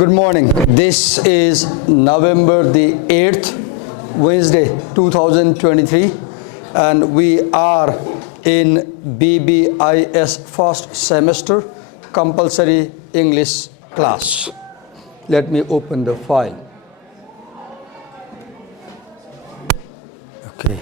Good morning. This is November the 8th, Wednesday 2023, and we are in BBIS first semester compulsory English class. Let me open the file. Okay.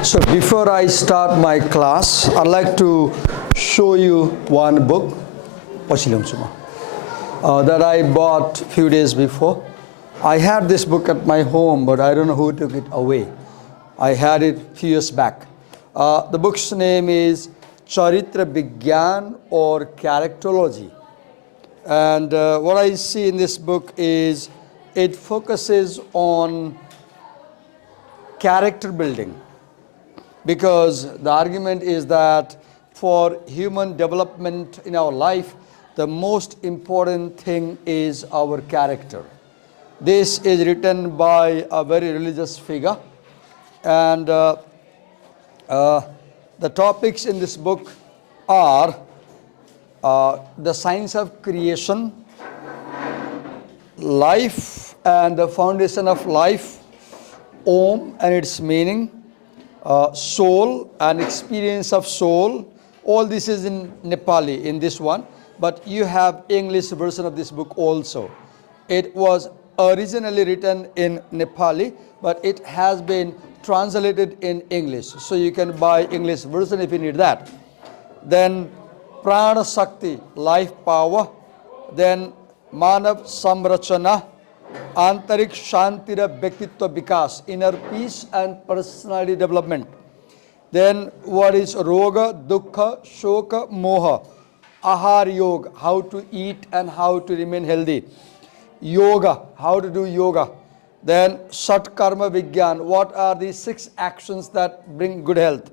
So before I start my class, I'd like to show you one book that I bought a few days before. I had this book at my home, but I don't know who took it away. I had it a few years back. The book's name is Charitra Vigyan or Characterology. And what I see in this book is it focuses on character building. Because the argument is that for human development in our life, the most important thing is our character. This is written by a very religious figure, and the topics in this book are the science of creation, life and the foundation of life, Om and its meaning, soul and experience of soul. All this is in Nepali in this one, but you have English version of this book also. It was originally written in Nepali, but it has been translated in English, so you can buy English version if you need that. Then Prana Shakti, life power. Then Manav Samrachana, Antarik Shantira Bhyaktitva Vikas, inner peace and personality development. Then what is Roga, Dukkha, Shoka, Moha, Ahar Yoga, how to eat and how to remain healthy. Yoga, how to do yoga. Then Sat Karma Vigyan, what are the 6 actions that bring good health.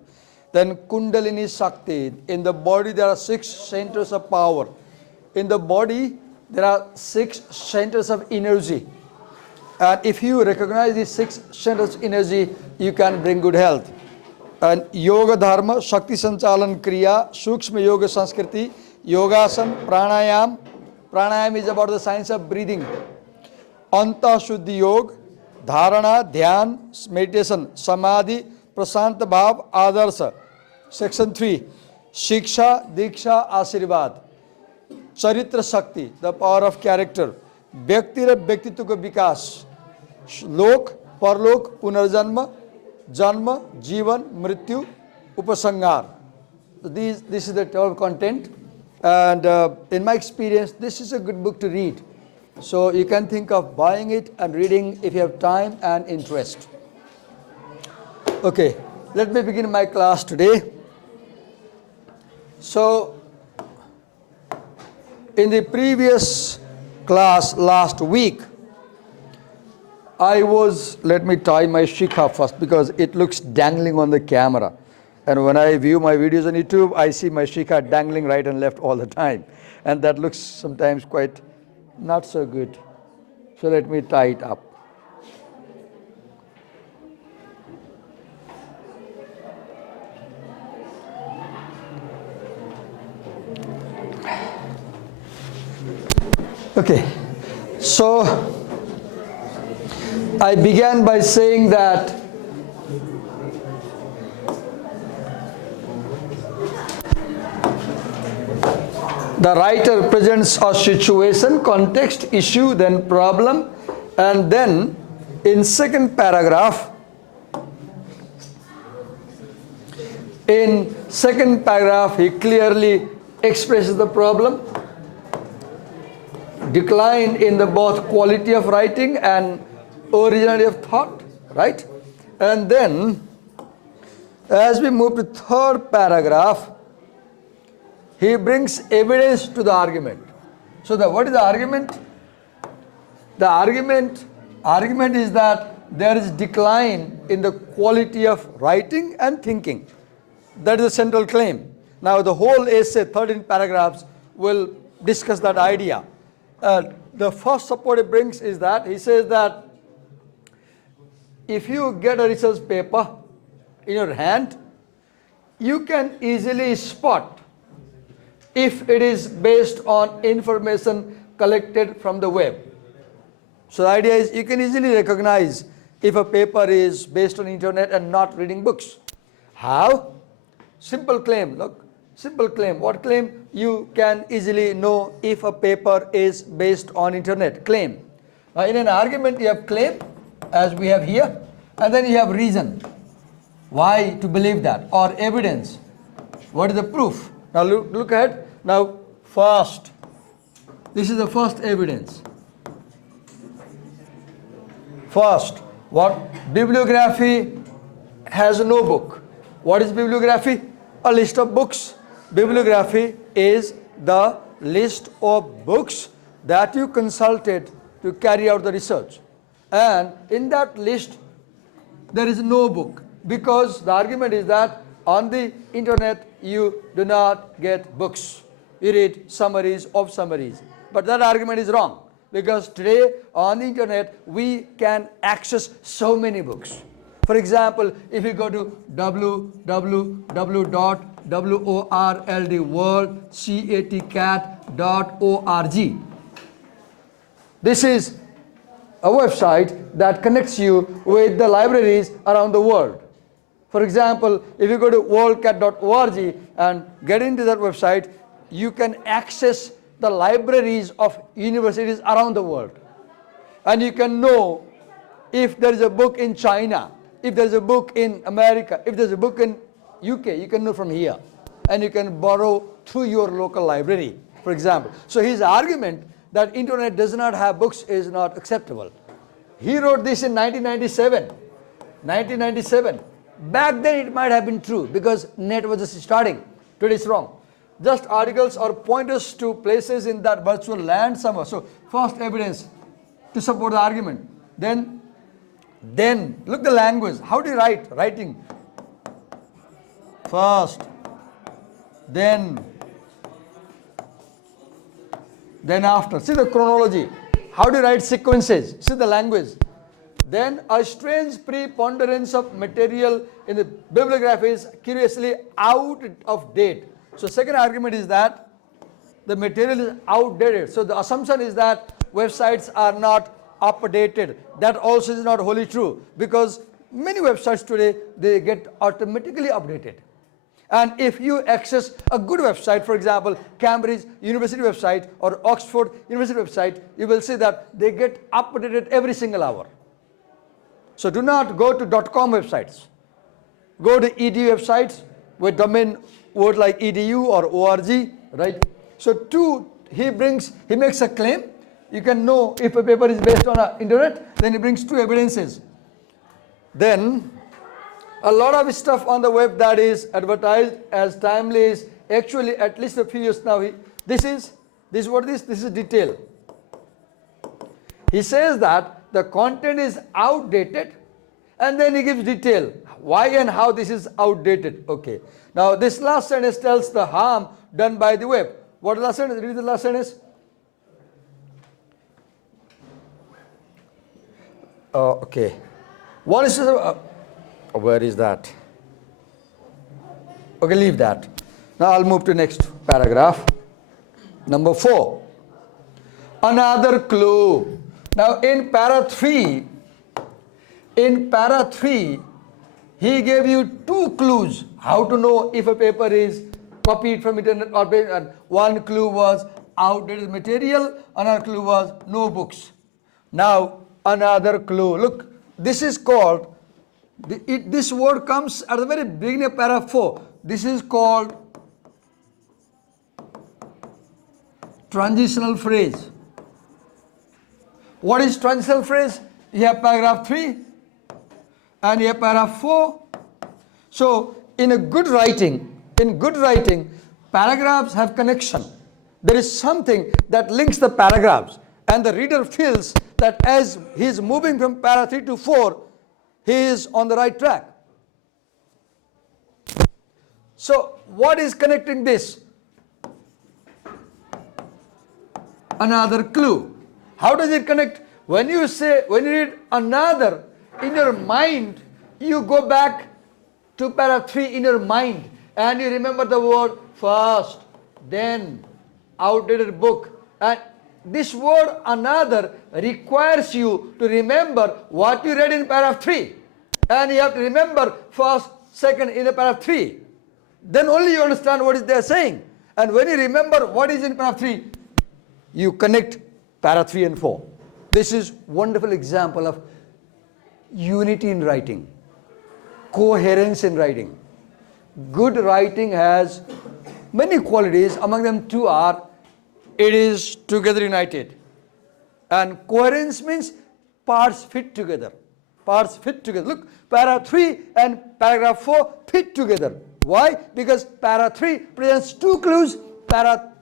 Then Kundalini Shakti, in the body there are 6 centers of power. In the body there are 6 centers of energy. And if you recognize these 6 centers of energy, you can bring good health. And Yoga Dharma, Shakti Sanchalan Kriya, Sukshma Yoga Sanskriti, Yogasan, Pranayam. Pranayam is about the science of breathing. Anta Shuddhi Yoga, Dharana, Dhyan, meditation, Samadhi, Prasanta Bhav, Adarsa. Section 3, Shiksha, Diksha, Ashirvad. Charitra Shakti, the power of character. Bhyaktira Bhyaktitva ka Vikas. Lok, Parlok, Punarjanma, Janma, Jivan, Mrityu, Upasangar. So this is the total content. And in my experience, this is a good book to read. So you can think of buying it and reading if you have time and interest. Okay, let me begin my class today. So, in the previous class last week, let me tie my shikha first because it looks dangling on the camera. And when I view my videos on YouTube, I see my shikha dangling right and left all the time. And that looks sometimes quite not so good. So let me tie it up. Okay, so I began by saying that the writer presents a situation, context, issue, then problem, and then in second paragraph, he clearly expresses the problem. Decline in the both quality of writing and originality of thought, right? And then, as we move to third paragraph, he brings evidence to the argument. So what is the argument? The argument is that there is decline in the quality of writing and thinking. That is the central claim. Now the whole essay, 13 paragraphs, will discuss that idea. The first support he brings is that he says that if you get a research paper in your hand, you can easily spot if it is based on information collected from the web. So the idea is you can easily recognize if a paper is based on internet and not reading books. How? Simple claim. Look, simple claim. What claim? You can easily know if a paper is based on internet. Claim. Now in an argument you have claim, as we have here, and then you have reason. Why to believe that, or evidence. What is the proof? Now look ahead. Now first, this is the first evidence. First, what? Bibliography has no book. What is bibliography? A list of books. Bibliography is the list of books that you consulted to carry out the research. And in that list, there is no book, because the argument is that on the internet you do not get books. You read summaries of summaries. But that argument is wrong, because today on the internet we can access so many books. For example, if you go to www.worldcat.org, this is a website that connects you with the libraries around the world. For example, if you go to worldcat.org and get into that website, you can access the libraries of universities around the world. And you can know if there is a book in China, if there is a book in America, if there is a book in UK, you can know from here. And you can borrow through your local library, for example. So his argument that internet does not have books is not acceptable. He wrote this in 1997. 1997. Back then it might have been true, because net was just starting. Today it's wrong. Just articles or pointers to places in that virtual land somewhere. So first evidence to support the argument. Then look the language. How do you write? Writing. First, then after. See the chronology. How do you write sequences? See the language. Then a strange preponderance of material in the bibliography is curiously out of date. So second argument is that the material is outdated. So the assumption is that websites are not updated. That also is not wholly true, because many websites today, they get automatically updated. And if you access a good website, for example, Cambridge University website or Oxford University website, you will see that they get updated every single hour. So do not go to .com websites. Go to edu websites with domain word like edu or org, right? So he makes a claim. You can know if a paper is based on the internet, then he brings two evidences. Then a lot of stuff on the web that is advertised as timely is actually at least a few years now. This is detail. He says that the content is outdated, and then he gives detail why and how this is outdated. Okay. Now this last sentence tells the harm done by the web. What is the last sentence? Read the last sentence. Okay. One is where is that? Okay, leave that. Now I'll move to next paragraph. Number 4. Another clue. Now in para 3, he gave you two clues how to know if a paper is copied from internet or based. And one clue was outdated material, another clue was no books. Now another clue. Look, this is called, this word comes at the very beginning of paragraph 4. This is called transitional phrase. What is transitional phrase? You have paragraph 3 and you have paragraph 4. So in good writing, paragraphs have connection. There is something that links the paragraphs. And the reader feels that as he is moving from para 3 to 4, he is on the right track. So what is connecting this? Another clue. How does it connect? When you read another, in your mind, you go back to para 3 in your mind and you remember the word first, then, outdated book. And this word another requires you to remember what you read in paragraph 3. And you have to remember first, second in the paragraph 3. Then only you understand what is they are saying. And when you remember what is in paragraph 3, you connect paragraph 3 and 4. This is wonderful example of unity in writing, coherence in writing. Good writing has many qualities. Among them two are, it is together united. And coherence means parts fit together. Parts fit together. Look, paragraph 3 and paragraph 4 fit together. Why? Because paragraph 3 presents two clues, paragraph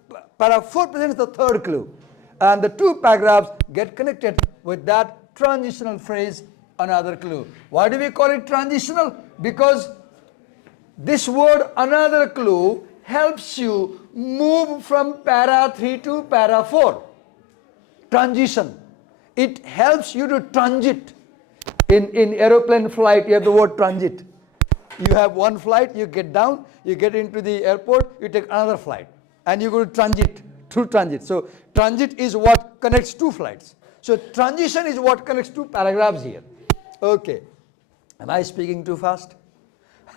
4 presents the third clue. And the two paragraphs get connected with that transitional phrase, another clue. Why do we call it transitional? Because this word another clue helps you move from para 3 to para 4. Transition. It helps you to transit. In aeroplane flight, you have the word transit. You have one flight, you get down, you get into the airport, you take another flight. And you go to transit, through transit. So transit is what connects two flights. So transition is what connects two paragraphs here. Okay. Am I speaking too fast?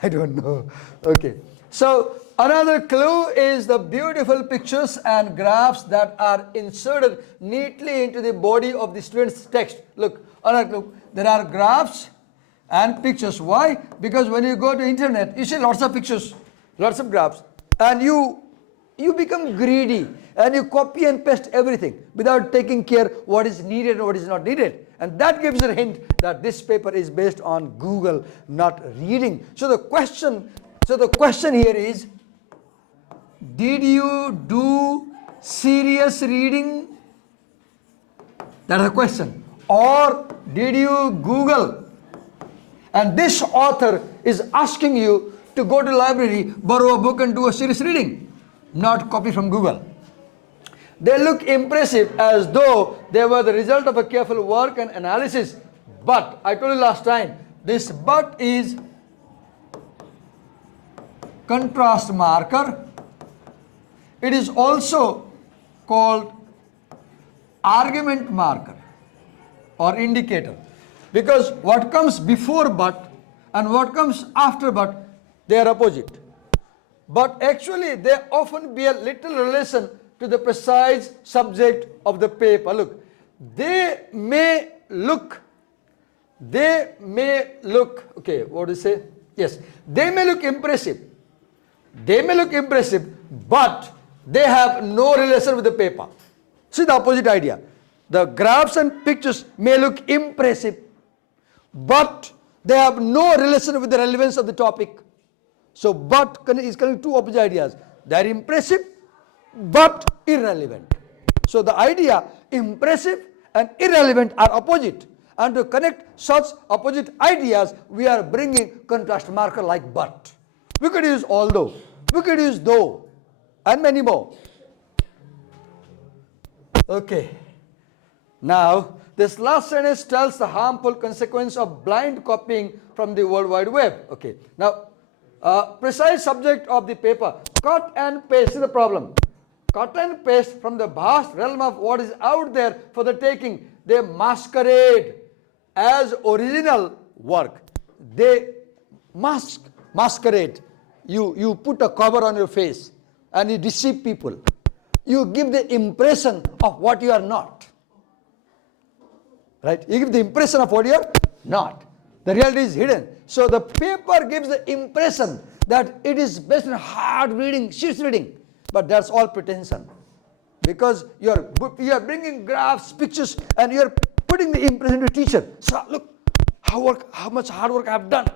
I don't know. Okay. So another clue is the beautiful pictures and graphs that are inserted neatly into the body of the student's text. Look, another clue. There are graphs and pictures. Why? Because when you go to internet, you see lots of pictures, lots of graphs, and you become greedy and you copy and paste everything without taking care what is needed and what is not needed. And that gives a hint that this paper is based on Google, not reading. So the question here is, did you do serious reading? That's the question. Or did you Google? And this author is asking you to go to library, borrow a book and do a serious reading, not copy from Google. They look impressive as though they were the result of a careful work and analysis. But, I told you last time, this but is contrast marker. It is also called argument marker or indicator, because what comes before but and what comes after but, they are opposite. But actually they often bear little relation to the precise subject of the paper. Look, they may look, okay, what do you say? Yes, they may look impressive. They may look impressive, but they have no relation with the paper. See the opposite idea. The graphs and pictures may look impressive, but they have no relation with the relevance of the topic. So, but is connecting two opposite ideas. They are impressive, but irrelevant. So, the idea impressive and irrelevant are opposite. And to connect such opposite ideas, we are bringing contrast marker like but. We could use although, we could use though, and many more. Okay. Now, this last sentence tells the harmful consequence of blind copying from the World Wide Web. Okay. Now, precise subject of the paper. Cut and paste is the problem. Cut and paste from the vast realm of what is out there for the taking. They masquerade as original work. They masquerade. You put a cover on your face and you deceive people. You give the impression of what you are not. Right? You give the impression of what you are not. The reality is hidden. So the paper gives the impression that it is based on hard reading, serious reading. But that's all pretension. Because you are bringing graphs, pictures, and you are putting the impression to teacher. So look, how much hard work I have done.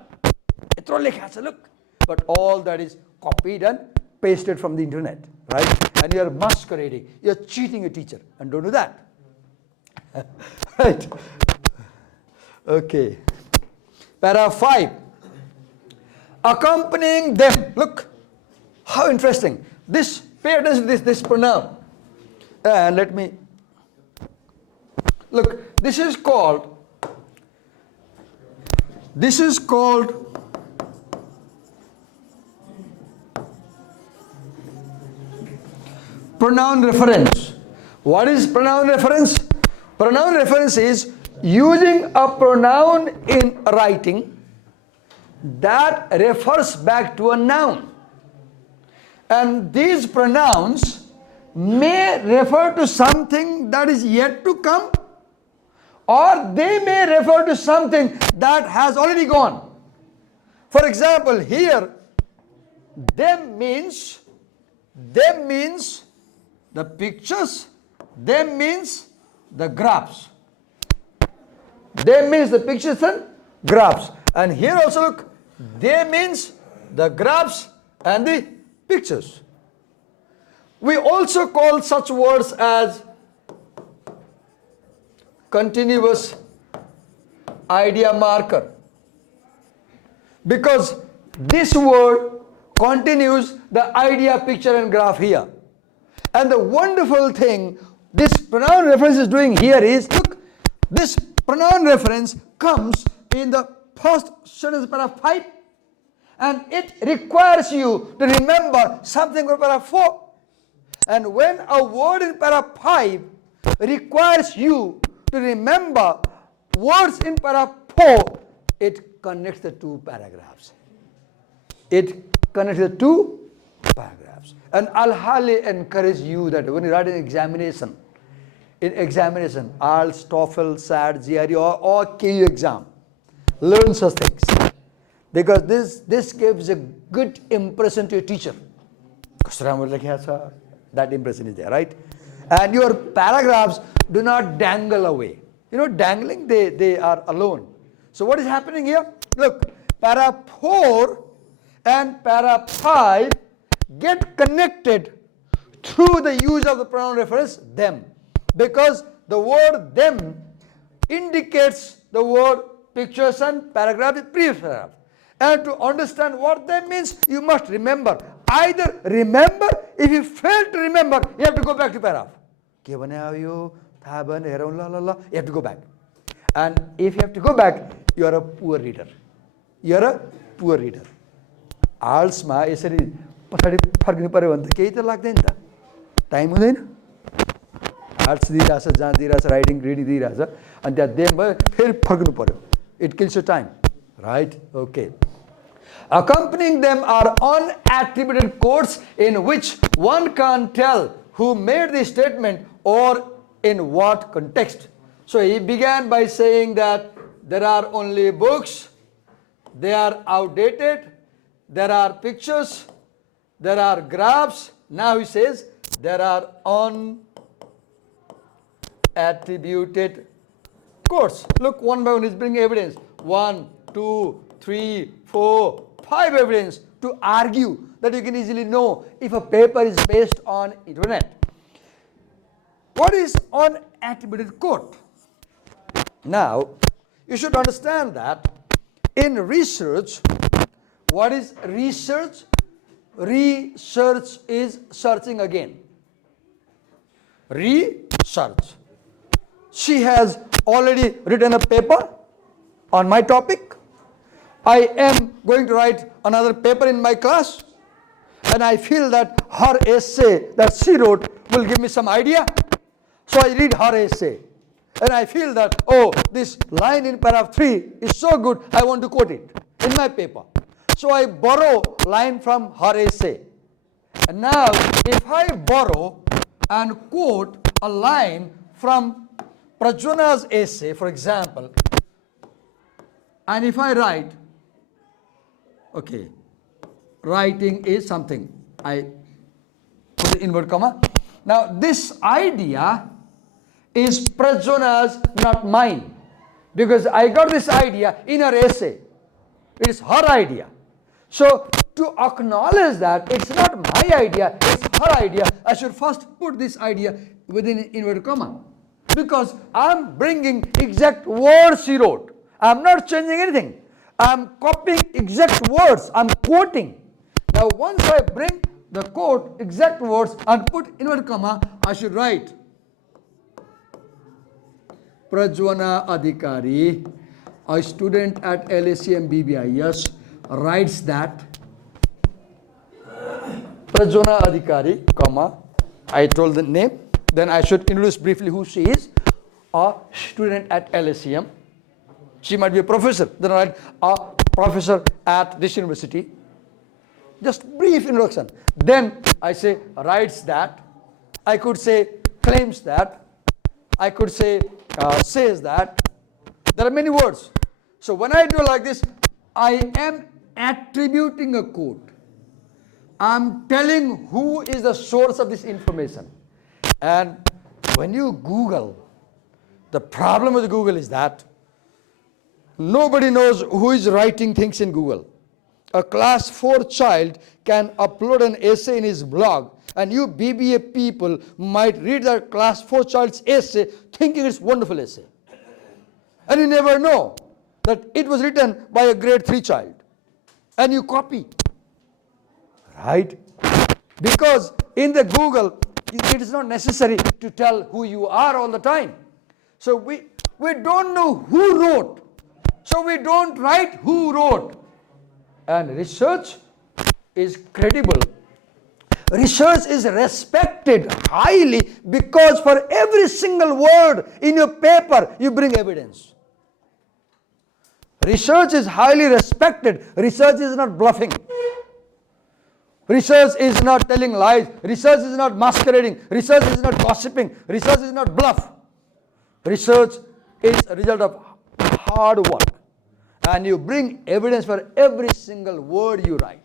Look. But all that is copied and pasted from the internet. Right? And you are masquerading. You are cheating a teacher. And don't do that. Right. Okay. Para 5. Accompanying them. Look, how interesting. This, pay attention to this pronoun. And let me, look, this is called pronoun reference. What is pronoun reference? Pronoun reference is using a pronoun in writing that refers back to a noun. And these pronouns may refer to something that is yet to come, or they may refer to something that has already gone. For example, here, them means the pictures, them means the graphs. Them means the pictures and graphs. And here also look, they means the graphs and the pictures. We also call such words as continuous idea marker, because this word continues the idea, picture and graph here. And the wonderful thing this pronoun reference is doing here is, look, this pronoun reference comes in the first sentence of paragraph 5, and it requires you to remember something from paragraph 4. And when a word in paragraph 5 requires you to remember words in paragraph 4, it connects the two paragraphs. It connects the two paragraphs. And I'll highly encourage you that when you write an examination, IELTS, TOEFL, SAT, GRE or KU exam, learn such things. Because this gives a good impression to your teacher. That impression is there, right? And your paragraphs do not dangle away. You know, dangling, they are alone. So what is happening here? Look, para 4 and para 5 get connected through the use of the pronoun reference them, because the word them indicates the word pictures and paragraph is previous paragraph. And to understand what that means, you must remember. Either remember, if you fail to remember, you have to go back to paragraph. You have to go back. And if you have to go back, you are a poor reader. You are a poor reader. IELTS ma यसरी पछाडी फर्किनु पर्यो भने त केही त लाग्दैन त, टाइम हुँदैन. आर्ट्स दिइरहेछ, जहाँ दिइरहेछ, राइटिङ रिडिङ दिइरहेछ, अनि त्यहाँ देम भयो फेरि फर्किनु पर्यो. It kills your time, right? Okay. Accompanying them are unattributed quotes in which one can't tell who made the statement or in what context. So he began by saying that there are only books, they are outdated, there are pictures, there are graphs. Now he says there are unattributed quotes. Look, one by one he's bringing evidence. 1, 2, 3, 4, 5 evidence to argue that you can easily know if a paper is based on internet. What is unattributed quote? Now, you should understand that in research, what is research? Research is searching again. Research. She has already written a paper on my topic. I am going to write another paper in my class, and I feel that her essay that she wrote will give me some idea. So I read her essay, and I feel that, oh, this line in paragraph 3 is so good, I want to quote it in my paper. So I borrow line from her essay. And now, if I borrow and quote a line from Prajuna's essay, for example, and if I write, okay, writing is something, I put the inward comma. Now this idea is Prajuna's, not mine, because I got this idea in her essay. It is her idea. So to acknowledge that it's not my idea, it's her idea, I should first put this idea within inverted comma. Because I'm bringing exact words he wrote. I'm not changing anything. I'm copying exact words. I'm quoting. Now once I bring the quote, exact words, and put inverted comma, I should write Prajwana Adhikari, a student at LACM BBIS, writes that Prajwana Adhikari, comma, I told the name, then I should introduce briefly who she is, a student at LACM. She might be a professor, then I write a professor at this university. Just brief introduction. Then I say writes that, I could say claims that, I could say says that. There are many words. So when I do like this, I am attributing a quote. I'm telling who is the source of this information. And when you Google, the problem with Google is that nobody knows who is writing things in Google. A class 4 child can upload an essay in his blog, and you BBA people might read that class 4 child's essay thinking it's a wonderful essay. And you never know that it was written by a grade 3 child. And you copy. Right? Because in the Google, it is not necessary to tell who you are all the time. So we don't know who wrote. So we don't write who wrote. And research is credible. Research is respected highly because for every single word in your paper, you bring evidence. Research is highly respected. Research is not bluffing. Research is not telling lies. Research is not masquerading. Research is not gossiping. Research is not bluff. Research is a result of hard work. And you bring evidence for every single word you write.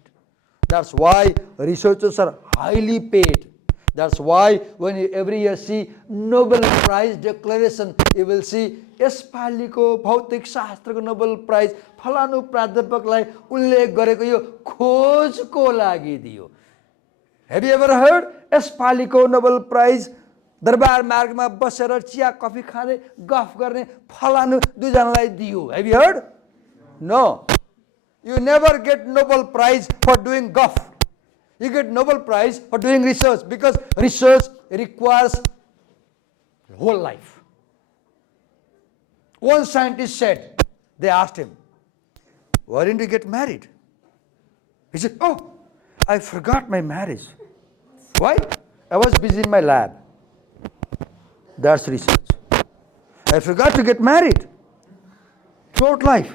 That's why researchers are highly paid. That's why when you every year see Nobel Prize declaration, you will see यसपालिको भौतिक शास्त्रको Nobel prize फलानु प्राध्यापकलाई उल्लेख गरेको यो खोजको लागि दियो. Have you ever heard यसपालिको Nobel prize दरबार मार्गमा बसेर chia coffee खाँदै गफ गर्ने फलानु दुईजनालाई दियो? Have you heard? No. You never get Nobel Prize for doing guff. You get Nobel Prize for doing research, because research requires whole life. One scientist said, they asked him, why didn't you get married? He said, oh, I forgot my marriage. Why? I was busy in my lab. That's research. I forgot to get married throughout life.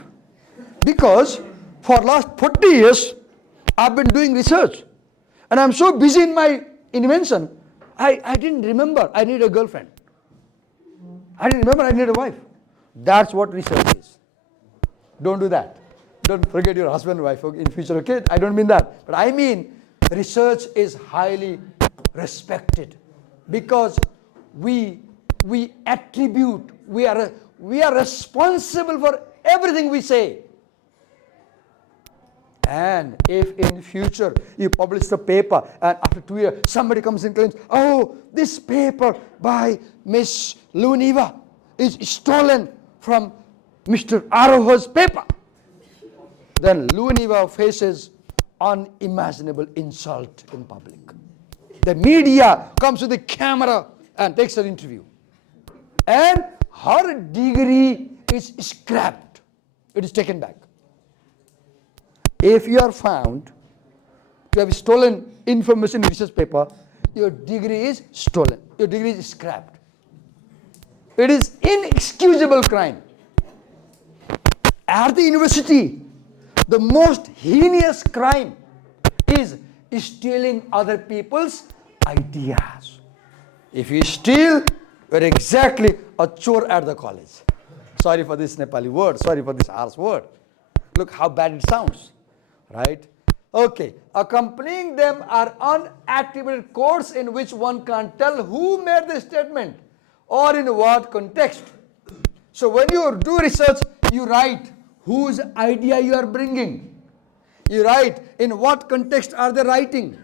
Because for last 40 years, I've been doing research. And I'm so busy in my invention, I didn't remember I need a girlfriend. I didn't remember I need a wife. That's what research is. Don't do that. Don't forget your husband and wife in future, okay? I don't mean that. But I mean research is highly respected because we attribute, we are responsible for everything we say. And if in future you publish the paper and after 2 years somebody comes and claims, oh, this paper by Miss Luniva is stolen from Mr. Aroha's paper, then Luniva faces unimaginable insult in public. The media comes with the camera and takes an interview. And her degree is scrapped. It is taken back. If you are found to have stolen information in research paper, your degree is stolen. Your degree is scrapped. It is inexcusable crime. At the university, the most heinous crime is stealing other people's ideas. If you steal, you're exactly a chore at the college. Sorry for this Nepali word. Sorry for this harsh word. Look how bad it sounds. Right? Okay. Accompanying them are unattributed quotes in which one can't tell who made the statement or in what context. So when you do research, you write whose idea you are bringing. You write in what context are they writing.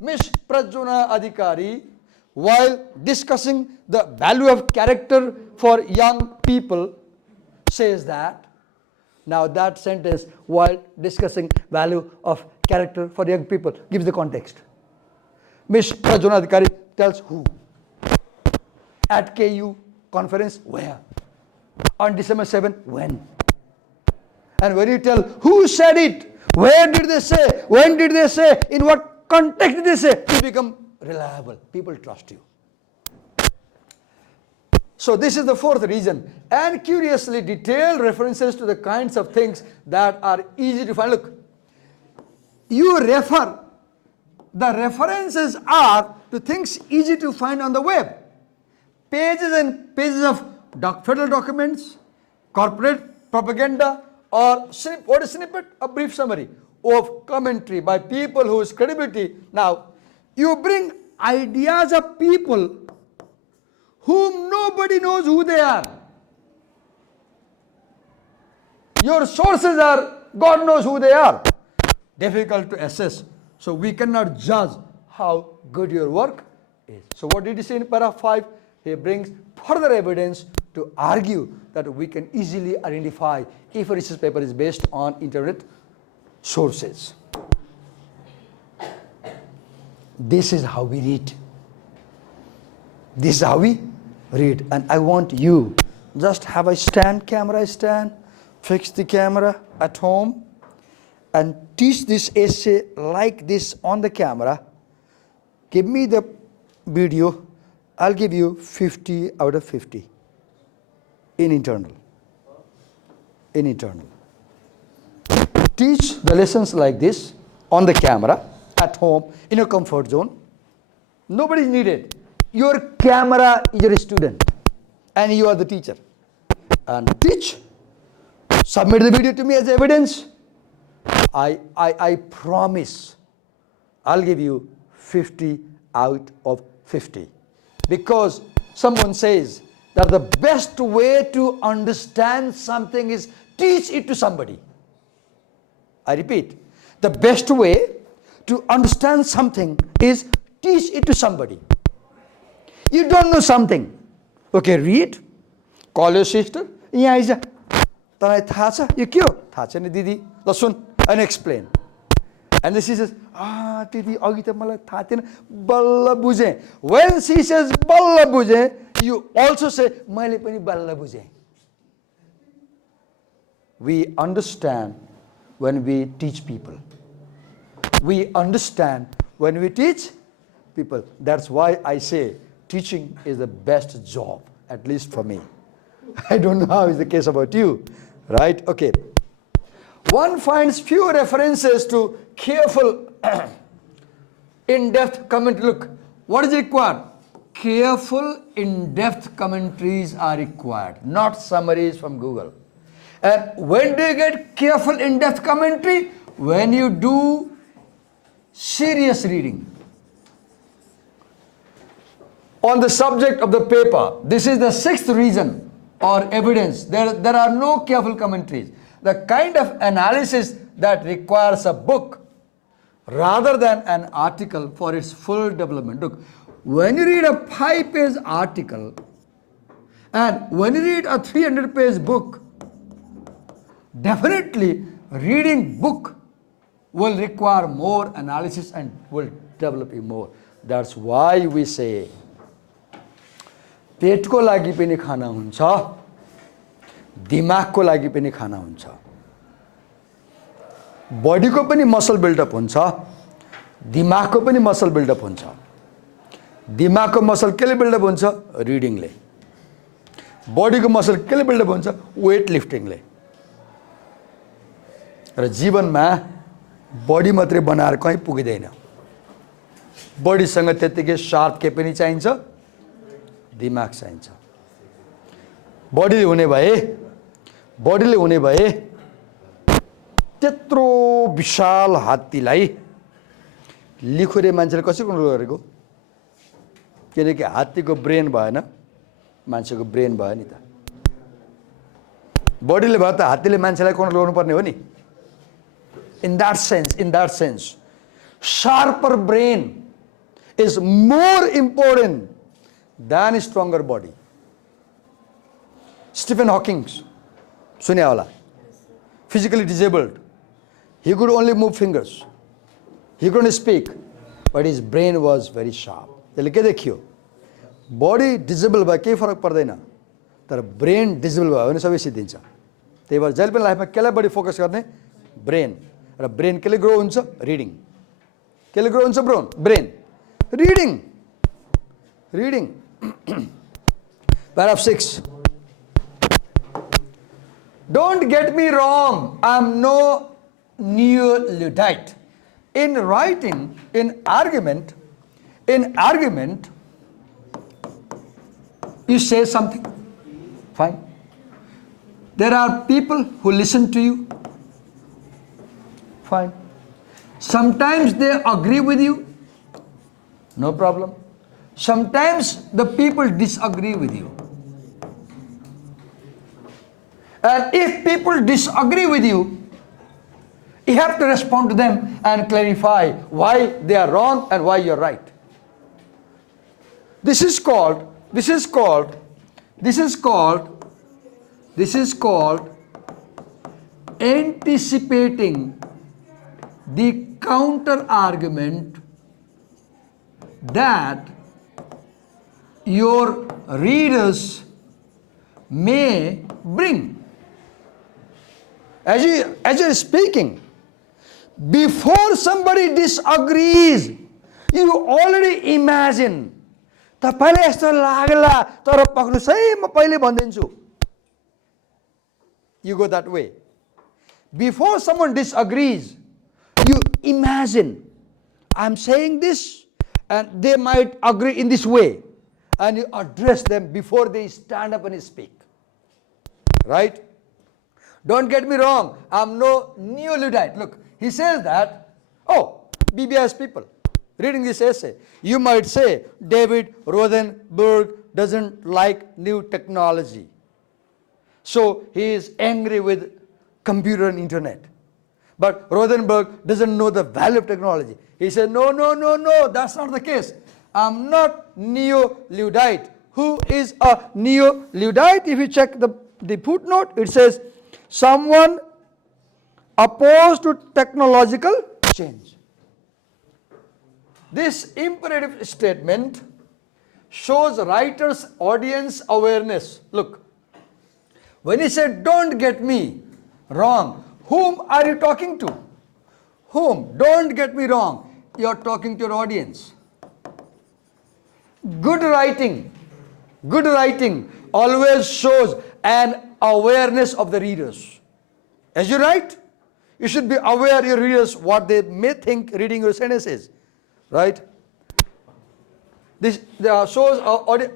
Miss Prajwana Adhikari while discussing the value of character for young people says that. Now that sentence, while discussing value of character for young people, gives the context. Ms. Rajuna Adhikari tells who? At KU conference, where? On December 7, when? And when you tell who said it, where did they say, when did they say, in what context did they say, you become reliable. People trust you. So this is the fourth reason. And curiously, detailed references to the kinds of things that are easy to find. Look, you refer, the references are to things easy to find on the web. Pages and pages of federal documents, corporate propaganda, or what is snippet? A brief summary of commentary by people whose credibility. Now, you bring ideas of people whom nobody knows who they are. Your sources are, God knows who they are. Difficult to assess. So we cannot judge how good your work is. So what did he say in paragraph 5? He brings further evidence to argue that we can easily identify if a research paper is based on internet sources. This is how we read. This is how we read. And I want you just have a camera stand, fix the camera at home, and teach this essay like this on the camera. Give me the video. I'll give you 50 out of 50 in internal. In internal. Teach the lessons like this on the camera at home in your comfort zone. Nobody is needed. Your camera is your student and you are the teacher. And teach. Submit the video to me as evidence. I promise I'll give you 50 out of 50. Because someone says that the best way to understand something is teach it to somebody. I repeat, the best way to understand something is teach it to somebody. You don't know something. Okay, read. Call your sister. यहाँ eyes तँलाई थाहा छ यो के हो थाहा छैन दिदी ल सुन and explain. And then she says, दिदी अघि त मलाई थाहा थिएन बल्ल बुझेँ. When she says बल्ल बुझेँ, you also say मैले पनि बल्ल बुझेँ. We understand when we teach people. We understand when we teach people. That's why I say teaching is the best job, at least for me. I don't know how is the case about you, right? Okay. One finds few references to careful, in-depth commentary. Look, what is required? Careful, in-depth commentaries are required, not summaries from Google. And when do you get careful, in-depth commentary? When you do serious reading on the subject of the paper. This is the sixth reason or evidence. There are no careful commentaries. The kind of analysis that requires a book rather than an article for its full development. Look, when you read a 5-page article and when you read a 300-page book, definitely reading book will require more analysis and will develop you more. That's why we say पेटको लागि पनि खाना हुन्छ, दिमागको लागि पनि खाना हुन्छ, बडीको पनि मसल बिल्डअप हुन्छ, दिमागको पनि मसल बिल्डअप हुन्छ. दिमागको मसल केले बिल्डअप हुन्छ? रिडिङले. बडीको मसल केले बिल्डअप हुन्छ? वेट लिफ्टिङले. र जीवनमा बडी मात्रै बनाएर कहीँ पुगिदैन. बडीसँग त्यतिकै शार्प के पनि चाहिन्छ, दिमाग चाहिन्छ. बडीले हुने भए त्यत्रो विशाल हात्तीलाई लिखुरे मान्छेले कसरी कन्ट्रोल गरेको? किनकि हात्तीको ब्रेन भएन, मान्छेको ब्रेन भयो नि त. बडीले भए त हात्तीले मान्छेलाई कन्ट्रोल गर्नुपर्ने हो नि. In that sense, sharper brain is more important than a stronger body. Stephen Hawking, सुने वाला, physically disabled. He could only move fingers. He couldn't speak, but his brain was very sharp. त्यसले के देखियो, बडी disable भयो केही फरक पर्दैन, तर ब्रेन डिजेबल भयो भने सबै सिद्धिन्छ. त्यही भएर जहिले पनि लाइफमा केलाई बढी फोकस गर्ने, ब्रेन. र ब्रेन केले ग्रो हुन्छ, रिडिङ. केले ग्रो हुन्छ brain, reading. Paragraph 6. Don't get me wrong, I'm no neo-Luddite. In writing, in argument, you say something, fine. There are people who listen to you, fine. Sometimes they agree with you, no problem. Sometimes the people disagree with you. And if people disagree with you, you have to respond to them and clarify why they are wrong and why you're right. This is called anticipating the counter argument that your readers may bring. As you're speaking, before somebody disagrees, you already imagine. तपाईलाई यस्तो लाग्ला तर पक्नुस् है म पहिले भन्दिन्छु. You go that way. Before someone disagrees, you imagine, I'm saying this and they might agree in this way, and you address them before they stand up and speak. Right? Don't get me wrong, I'm no neo-Luddite. Look, he says that, BBIS people, reading this essay, you might say, David Rothenberg doesn't like new technology. So he is angry with computer and internet. But Rothenberg doesn't know the value of technology. He said, no, that's not the case. I'm not neo-Luddite. Who is a neo-Luddite? If you check the footnote, it says, someone opposed to technological change. This imperative statement shows writer's audience awareness. Look, when he said, don't get me wrong, whom are you talking to? Whom? Don't get me wrong. You're talking to your audience. Good writing always shows an awareness of the readers. As you write, you should be aware your readers what they may think reading your sentences. Right? This shows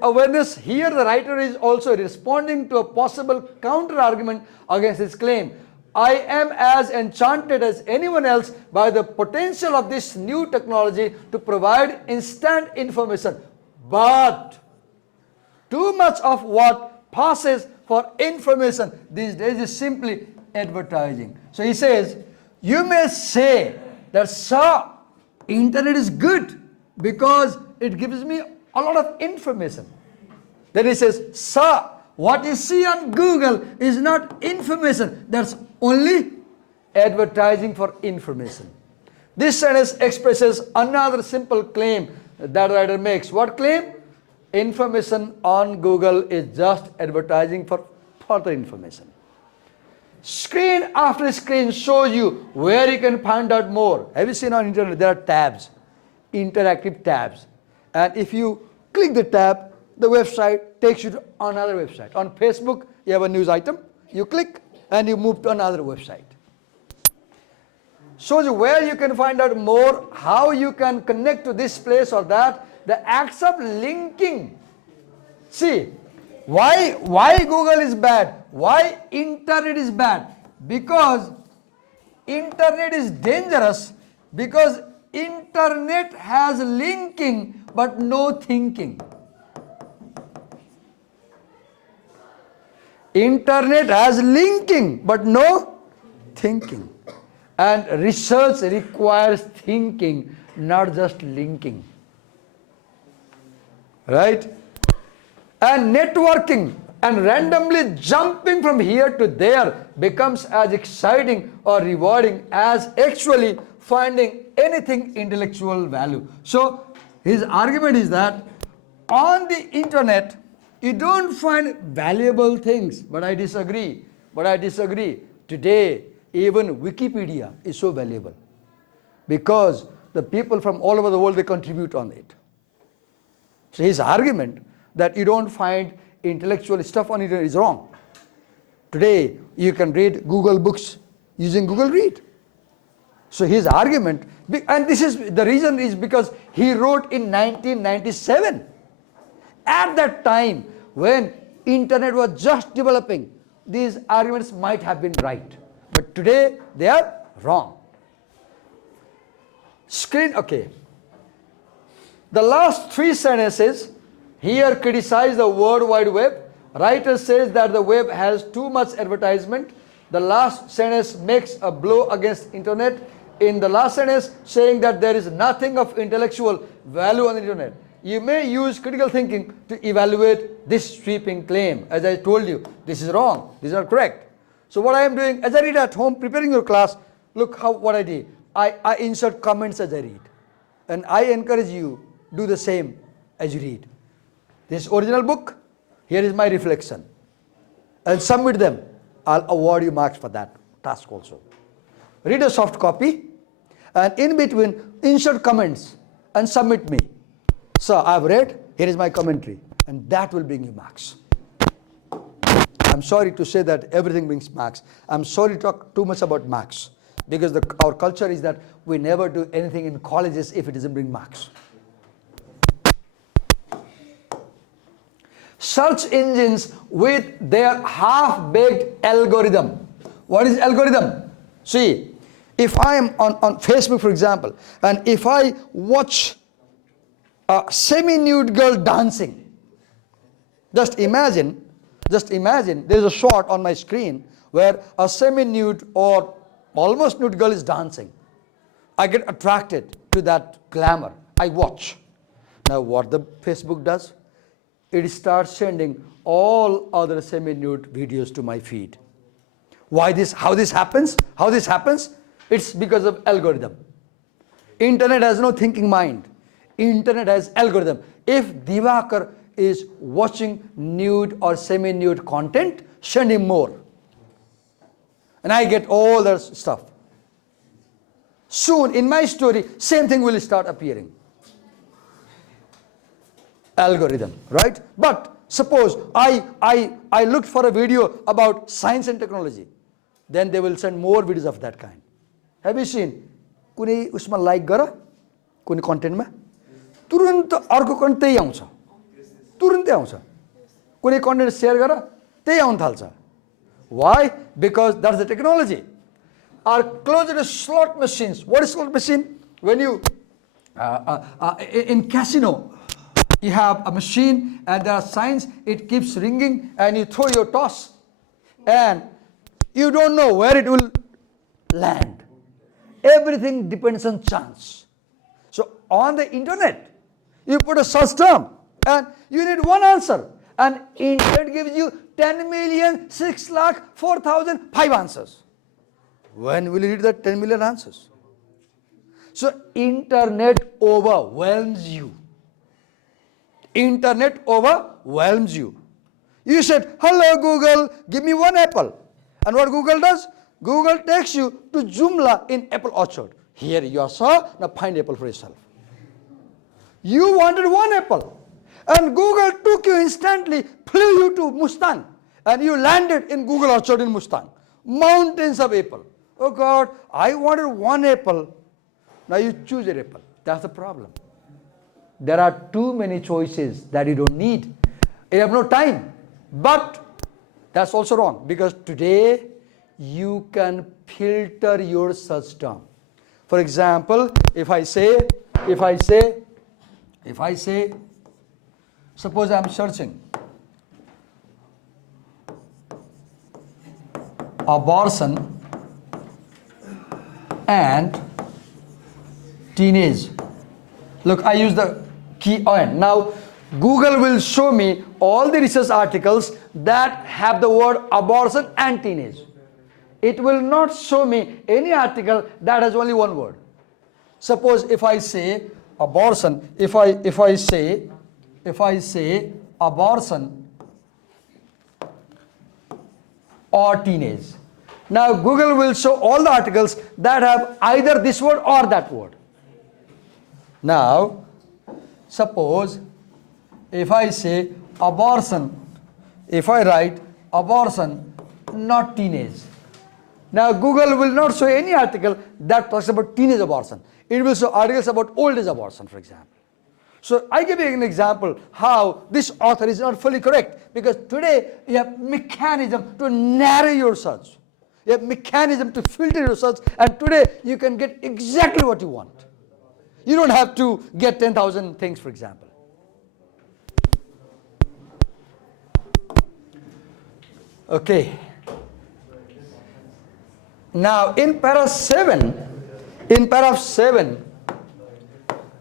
awareness. Here the writer is also responding to a possible counter argument against his claim. I am as enchanted as anyone else by the potential of this new technology to provide instant information. But too much of what passes for information these days is simply advertising. So he says, you may say that, sir, internet is good because it gives me a lot of information. Then he says, sir, what you see on Google is not information. That's only advertising for information. This sentence expresses another simple claim that writer makes. What claim? Information on Google is just advertising for further information. Screen after screen shows you where you can find out more. Have you seen on internet there are tabs, interactive tabs, and if you click the tab, the website takes you to another website. On Facebook, you have a news item, you click and you move to another website. Shows you where you can find out more, how you can connect to this place or that. The acts of linking. See, why Google is bad? Why internet is bad? Because internet is dangerous, because internet has linking but no thinking. Internet has linking but no thinking. And research requires thinking, not just linking. Right? And networking and randomly jumping from here to there becomes as exciting or rewarding as actually finding anything intellectual value. So his argument is that on the internet you don't find valuable things. But I disagree. Today even Wikipedia is so valuable because the people from all over the world, they contribute on it. So his argument that you don't find intellectual stuff on it is wrong. Today you can read Google books using Google Read. So his argument, and this is the reason, is because he wrote in 1997. At that time when internet was just developing, these arguments might have been right, but today they are wrong. Okay. The last three sentences here criticize the World Wide Web. Writer says that the web has too much advertisement. The last sentence makes a blow against internet. In the last sentence, saying that there is nothing of intellectual value on the internet. You may use critical thinking to evaluate this sweeping claim. As I told you, this is wrong. This is not correct. So what I am doing, as I read at home, preparing your class, look what I did. I insert comments as I read. And I encourage you, do the same as you read. This original book, here is my reflection. And submit them. I'll award you marks for that task also. Read a soft copy, and in between, insert comments and submit me. So I've read, here is my commentary, and that will bring you marks. I'm sorry to say that everything brings marks. I'm sorry to talk too much about marks, because our culture is that we never do anything in colleges if it doesn't bring marks. Search engines with their half-baked algorithm. What is algorithm? See, if I am on Facebook, for example, and if I watch a semi-nude girl dancing, just imagine there is a shot on my screen where a semi-nude or almost nude girl is dancing. I get attracted to that glamour. I watch. Now what the Facebook does? It starts sending all other semi-nude videos to my feed. Why this? How this happens? It's because of algorithm. Internet has no thinking mind. Internet has algorithm. If Divakar is watching nude or semi-nude content, send him more. And I get all that stuff. Soon in my story, same thing will start appearing. Algorithm, right? But suppose I looked for a video about science and technology, then they will send more videos of that kind. Have you seen? कुनै उसमा like गर कुनै कन्टेन्टमा तुरुन्त अर्को content त्यही आउँछ तुरुन्तै आउँछ कुनै कन्टेन्ट शेयर गर त्यही आउन थाल्छ. Why? Because that's the technology. Or closer to slot machines. What is slot machine? When you in casino, you have a machine and there are signs, it keeps ringing and you throw your toss and you don't know where it will land. Everything depends on chance. So on the internet, you put a search term and you need one answer, and internet gives you 10,006,04,005 answers. When will you read that 10 million answers? So internet overwhelms you. Internet overwhelms you. You said, hello Google, give me one apple. And what Google does? Google takes you to Jumla in Apple Orchard. Here you saw, now find apple for yourself. You wanted one apple. And Google took you instantly, flew you to Mustang. And you landed in Google Orchard in Mustang. Mountains of apple. Oh God, I wanted one apple. Now you choose an apple. That's the problem. There are too many choices that you don't need. You have no time. But that's also wrong, because today you can filter your search term. For example, if I say, suppose I'm searching abortion and teenage. Look, I use the key on. Now Google will show me all the research articles that have the word abortion and teenage. It will not show me any article that has only one word. Suppose if I say abortion, if I say abortion or teenage. Now Google will show all the articles that have either this word or that word. Now suppose if I say abortion, if I write abortion not teenage. Now Google will not show any article that talks about teenage abortion. It will show articles about old age abortion, for example. So I give you an example how this author is not fully correct, because today you have mechanism to narrow your search. You have mechanism to filter your search, and today you can get exactly what you want. You don't have to get 10,000 things, for example. Okay. Now in paragraph 7,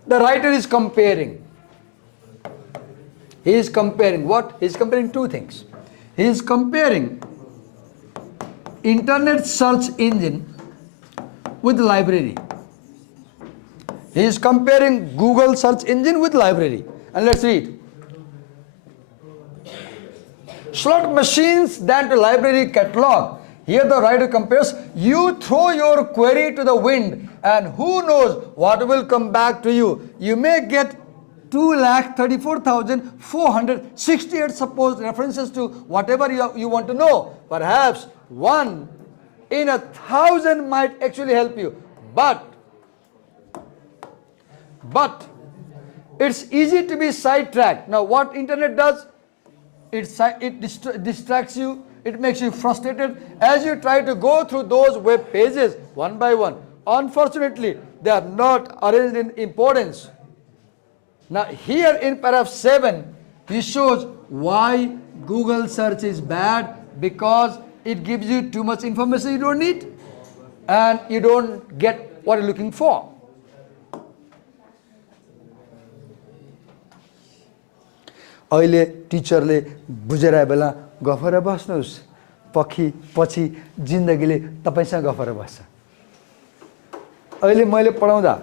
the writer is comparing. He is comparing what? He is comparing two things. He is comparing internet search engine with library. He is comparing Google search engine with library. And let's read. Slot machines than to library catalog. Here the writer compares, you throw your query to the wind and who knows what will come back to you. You may get 2,34,468 supposed references to whatever you want to know. Perhaps 1 in 1,000 might actually help you. But it's easy to be sidetracked. Now what internet does? It distracts you. It makes you frustrated as you try to go through those web pages one by one. Unfortunately, they are not arranged in importance. Now here in paragraph 7, he shows why Google search is bad, because it gives you too much information you don't need and you don't get what you're looking for. अहिले टिचरले बुझेर आए बेला गफेर बस्नुहोस्, पछि जिन्दगीले तपाईसँग गफेर बस्छ। अहिले मैले पढाउँदा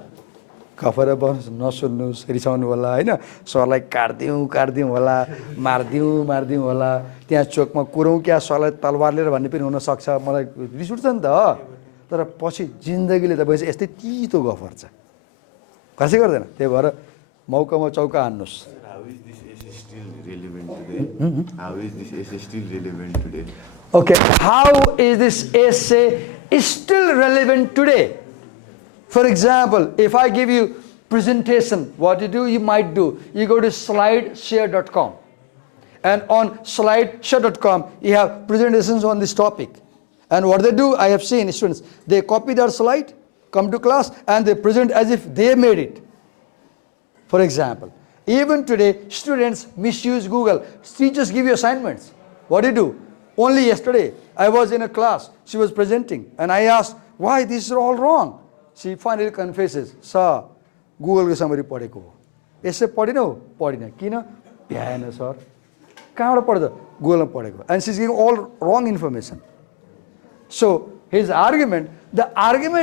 गफेर बस्नुहोस्, नसुन्नुहोस्, रिसाउनु होला हैन, सरलाई काट्दिउँ होला, मार्दिउँ होला, त्यहाँ चोकमा कुरौँ क्या सरलाई तलवार लिएर भन्ने पनि हुन सक्छ। मलाई रिस उठ्छ नि त, तर पछि जिन्दगीले तपाईसँग यस्तै तितो गफर छ, कसै गर्दैन। त्यही भएर मौकामा चौका हान्नुहोस्। How is this essay still relevant today? Okay, how is this essay still relevant today? For example, if I give you presentation, what you might do, you go to slideshare.com, and on slideshare.com you have presentations on this topic. And what they do, I have seen students, they copy their slide, come to class, and they present as if they made it. For example, even today, students misuse Google. Teachers give you assignments. What do? Only yesterday, I was in a class. She was presenting, and I asked, why this is all wrong? She finally confesses, sir, Google ko summary padeko ho. Esse padinau? Padina. Kina? Bhyaena sir. Kahabata padda? Google ma padeko. And she's giving all wrong information. So, the argument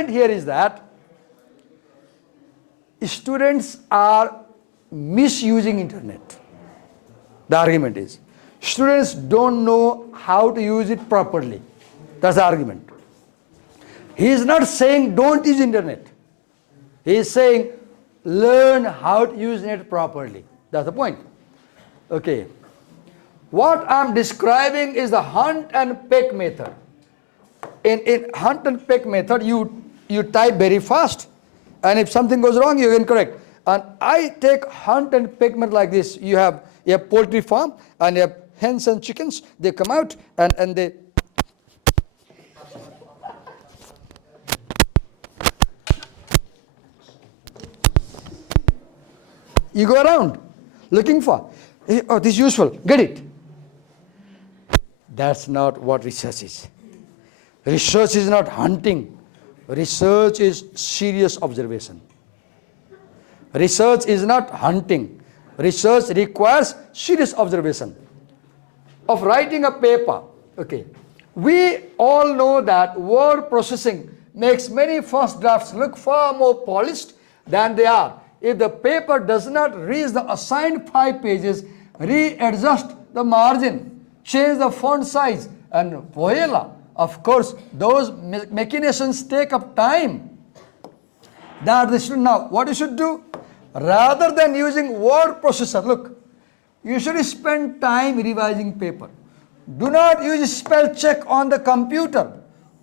here is that students are misusing internet. The argument is students don't know how to use it properly. That's the argument. He is not saying don't use internet. He is saying learn how to use it properly. That's the point. Okay. What I'm describing is the hunt and peck method. In hunt and peck method, you type very fast, and if something goes wrong, you can correct. And I take hunt and peck method like this. You have a poultry farm, and you have hens and chickens. They come out and they you go around looking for, oh, this is useful, get it. That's not what research is. Research is not hunting. Research is serious observation. Research is not hunting. Research requires serious observation. Of writing a paper, okay. We all know that word processing makes many first drafts look far more polished than they are. If the paper does not reach the assigned 5 pages, readjust the margin, change the font size, and voila. Of course, those machinations take up time. That the student now, what you should do? Rather than using word processor, look, you should spend time revising paper. Do not use spell check on the computer.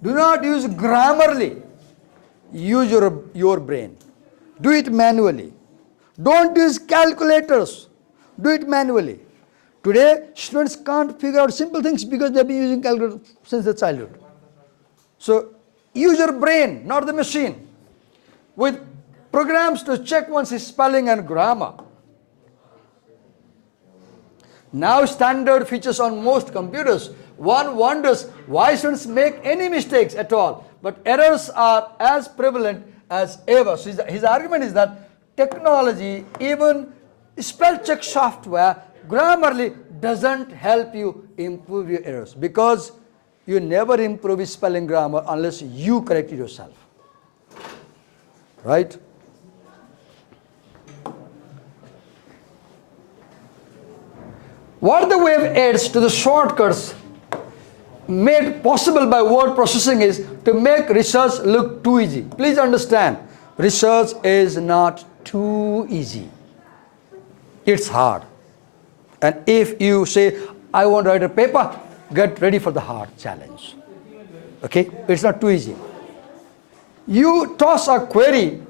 Do not use Grammarly. Use your brain. Do it manually. Don't use calculators. Do it manually. Today, students can't figure out simple things because they've been using calculators since their childhood. So, use your brain, not the machine, with programs to check one's spelling and grammar. Now standard features on most computers. One wonders why students make any mistakes at all, but errors are as prevalent as ever. So his argument is that technology, even spell check software, Grammarly doesn't help you improve your errors, because you never improve spelling grammar unless you correct it yourself. Right? What the wave adds to the shortcuts made possible by word processing is to make research look too easy. Please understand, research is not too easy. It's hard. And if you say, I want to write a paper, get ready for the hard challenge. Okay? It's not too easy. You toss a query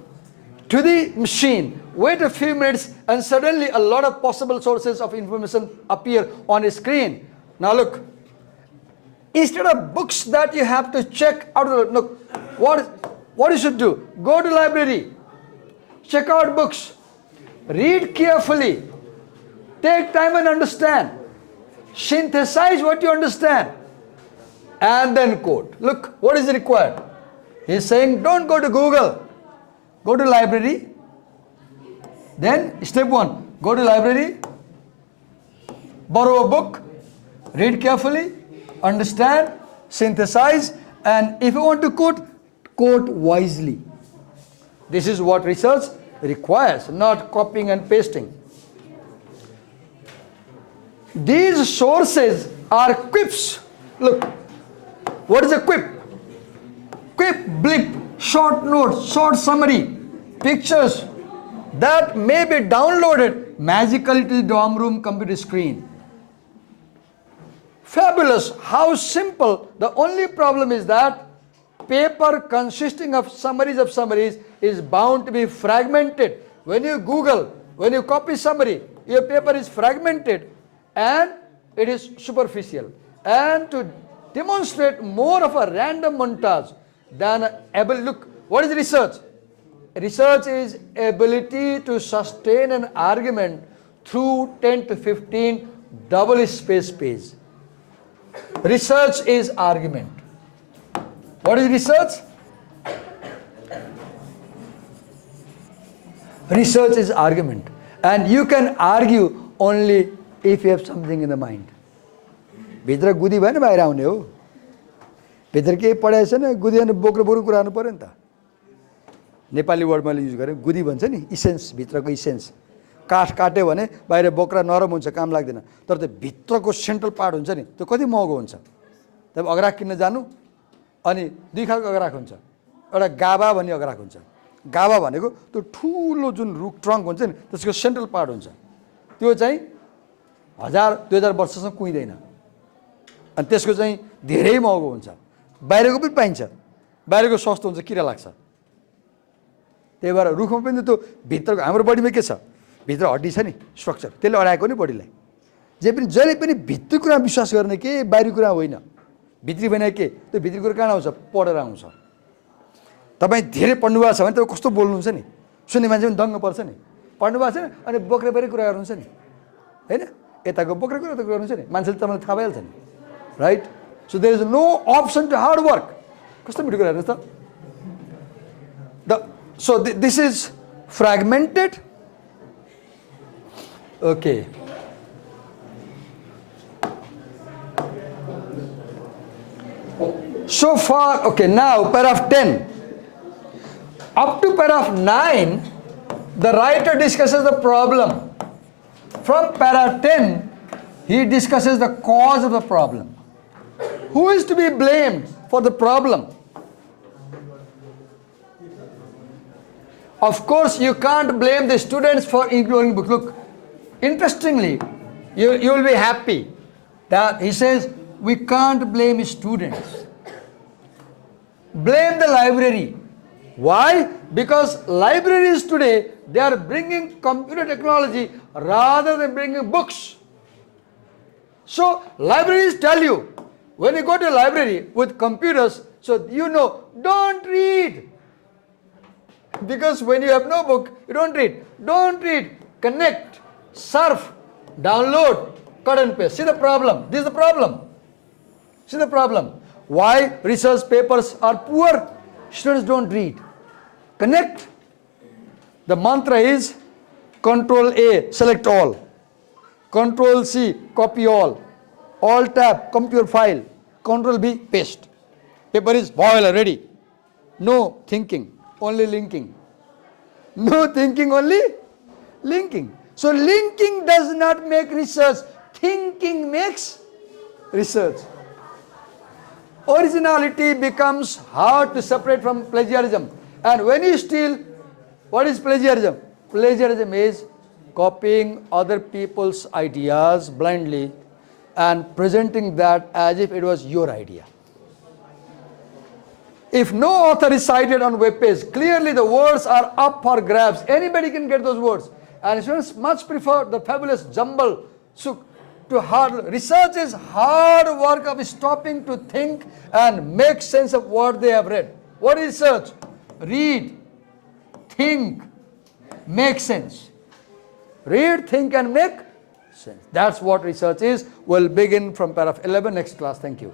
to the machine, wait a few minutes, and suddenly a lot of possible sources of information appear on a screen. Now look, instead of books that you have to check out of the, look, what you should do? Go to library, check out books, read carefully, take time and understand, synthesize what you understand, and then quote. Look, what is required? He's saying, don't go to Google. Go to library. Then step 1, go to library, borrow a book, read carefully, understand, synthesize, and if you want to quote, quote wisely. This is what research requires, not copying and pasting. These sources are quips. Look, what is a quip? Quip, blip, short notes, short summary, pictures that may be downloaded magically to the dorm room computer screen. Fabulous, how simple. The only problem is that paper consisting of summaries is bound to be fragmented. When you Google, when you copy summary, your paper is fragmented and it is superficial. And to demonstrate more of a random montage than look, what is research? Research is ability to sustain an argument through 10 to 15 double space pages. Research is argument. What is research? Research is argument. And you can argue only if you have something in the mind. भित्र गुदी भएन बाहिर आउने हो. भित्र केही पढाएको छैन, गुदी अनि बोक्रो बोक्रो कुराहरु पर्यो नि त. नेपाली वर्ड मैले युज गरेँ, गुदी भन्छ नि, इसेन्स, भित्रको इसेन्स. काठ काट्यो भने बाहिर बोक्रा नरम हुन्छ, काम लाग्दैन. तर त्यो भित्रको सेन्ट्रल पार्ट हुन्छ नि, त्यो कति महँगो हुन्छ. तब अगराक किन्न जानु, अनि दुई खालको अगराक हुन्छ. एउटा गाभा भन्ने अगराक हुन्छ. गाभा भनेको त्यो ठुलो जुन रुख ट्रङ्क हुन्छ नि, त्यसको सेन्ट्रल पार्ट हुन्छ. त्यो चाहिँ 1000-2000 वर्षसम्म कुइदैन. अनि त्यसको चाहिँ धेरै महँगो हुन्छ. बाहिरको पनि पाइन्छ, बाहिरको सस्तो हुन्छ, किरा लाग्छ. त्यही भएर रुखमा पनि त्यो भित्रको, हाम्रो बडीमा के छ, भित्र हड्डी छ नि, स्ट्रक्चर, त्यसले अडाएको नि बडीलाई. जहिले पनि भित्री कुरा विश्वास गर्ने के बाहिरी कुरा होइन. भित्री भने के, त्यो भित्री कुरा कहाँ आउँछ, पढेर आउँछ. तपाईँ धेरै पढ्नु भएको छ भने तपाईँ कस्तो बोल्नुहुन्छ नि, सुन्ने मान्छे पनि दङ्ग पर्छ नि. पढ्नु भएको छैन अनि बोक्रे बोक्रे कुरा गर्नुहुन्छ नि, होइन, यताको बोक्रे कुरा त गर्नुहुन्छ नि, मान्छेले तपाईँलाई थाहा भइहाल्छ नि. Right? So there is no option to hard work. कस्तो मिठो कुरा हेर्नुहोस् त. So this is fragmented. Okay. So far, okay, now paragraph 10. Up to paragraph 9, the writer discusses the problem. From paragraph 10, he discusses the cause of the problem. Who is to be blamed for the problem? Of course, you can't blame the students for ignoring book. Look, interestingly, you will be happy that he says we can't blame students. Blame the library. Why? Because libraries today, they are bringing computer technology rather than bringing books. So libraries tell you, when you go to a library with computers, so you know, don't read. Because when you have no book, you don't read. Don't read. Connect, surf, download, cut and paste. See the problem. This is the problem. See the problem. Why research papers are poor? Students don't read. Connect. The mantra is Control A, select all. Control C, copy all. Alt tab, compute file. Control B, paste. Paper is boiler ready. No thinking, only linking. No thinking, only linking. So linking does not make research. Thinking makes research. Originality becomes hard to separate from plagiarism. And when you steal, what is plagiarism? Plagiarism is copying other people's ideas blindly and presenting that as if it was your idea. If no author is cited on web page, clearly the words are up for grabs. Anybody can get those words. And students much prefer the fabulous jumble to hard. Research is hard work of stopping to think and make sense of what they have read. What is research? Read, think, make sense. Read, think and make sense. That's what research is. We'll begin from paragraph 11 next class. Thank you.